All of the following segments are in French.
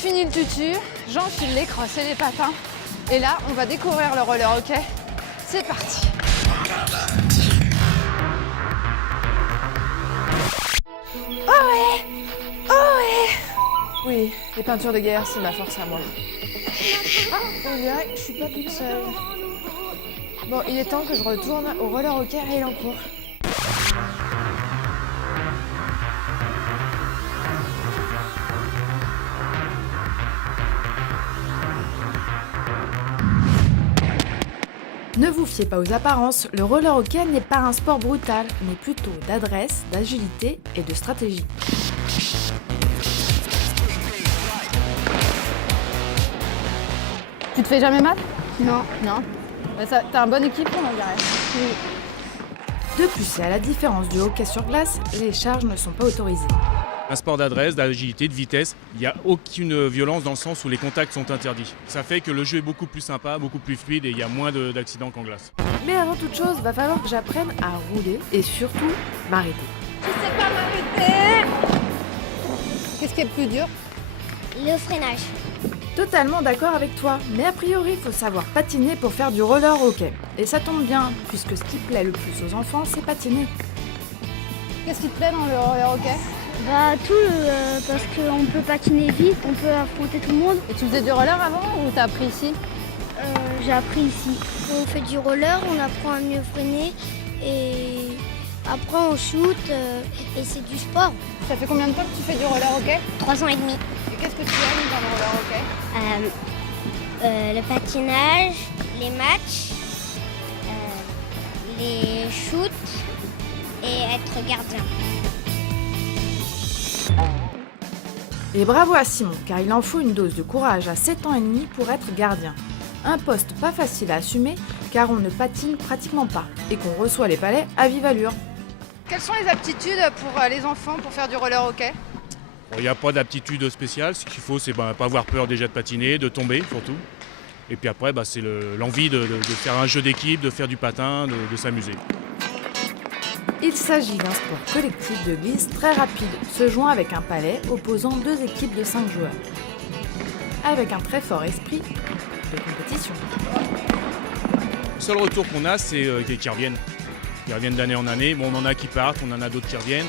J'ai fini le tutu, j'enfile les crosses et les patins. Et là, on va découvrir le roller hockey. C'est parti. Oh ouais! Oh ouais! Oui, les peintures de guerre, c'est ma force à moi. Ah, on dirait que je suis pas toute seule. Bon, il est temps que je retourne au roller hockey à Rélancourt. Ne vous fiez pas aux apparences, le roller hockey n'est pas un sport brutal, mais plutôt d'adresse, d'agilité et de stratégie. Tu te fais jamais mal? Non. Non. Bah t'as un bon équipement, on dirait. Oui. De plus, et à la différence du hockey sur glace, les charges ne sont pas autorisées. Un sport d'adresse, d'agilité, de vitesse. Il n'y a aucune violence dans le sens où les contacts sont interdits. Ça fait que le jeu est beaucoup plus sympa, beaucoup plus fluide et il y a moins d'accidents qu'en glace. Mais avant toute chose, va falloir que j'apprenne à rouler et surtout m'arrêter. Je sais pas m'arrêter. Qu'est-ce qui est le plus dur? Le freinage. Totalement d'accord avec toi, mais a priori, il faut savoir patiner pour faire du roller hockey. Et ça tombe bien, puisque ce qui plaît le plus aux enfants, c'est patiner. Qu'est-ce qui te plaît dans le roller hockey? Bah tout, parce qu'on peut patiner vite, on peut affronter tout le monde. Et tu faisais du roller avant ou t'as appris ici? J'ai appris ici. On fait du roller, on apprend à mieux freiner et après on shoot et c'est du sport. Ça fait combien de temps que tu fais du roller hockey? 3 ans et demi. Et qu'est-ce que tu aimes dans le roller hockey? Le patinage, les matchs, les shoots et être gardien. Et bravo à Simon, car il en faut une dose de courage à 7 ans et demi pour être gardien. Un poste pas facile à assumer, car on ne patine pratiquement pas et qu'on reçoit les palets à vive allure. Quelles sont les aptitudes pour les enfants pour faire du roller hockey? Il n'y a pas d'aptitude spéciale. Ce qu'il faut, c'est pas avoir peur déjà de patiner, de tomber surtout. Et puis après, c'est l'envie de faire un jeu d'équipe, de faire du patin, de s'amuser. Il s'agit d'un sport collectif de glisse très rapide, se jouant avec un palet opposant 2 équipes de 5 joueurs. Avec un très fort esprit de compétition. Le seul retour qu'on a, c'est qu'ils reviennent. Ils reviennent d'année en année. Bon, on en a qui partent, on en a d'autres qui reviennent.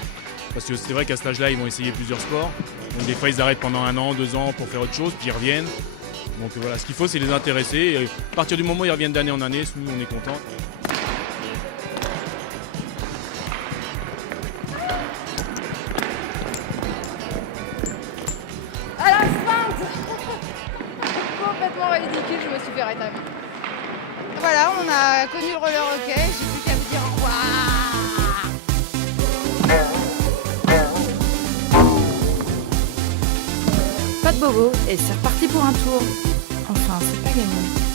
Parce que c'est vrai qu'à cet âge-là, ils vont essayer plusieurs sports. Donc des fois, ils arrêtent pendant 1 an, 2 ans pour faire autre chose, puis ils reviennent. Donc voilà, ce qu'il faut, c'est les intéresser. Et à partir du moment où ils reviennent d'année en année, nous, on est contents. À la feinte. Complètement ridicule, je me suis fait rétablir. Voilà, on a connu le roller hockey, j'ai plus qu'à vous dire au revoir. Pas de bobo, et c'est reparti pour un tour. Enfin, c'est pas gagné.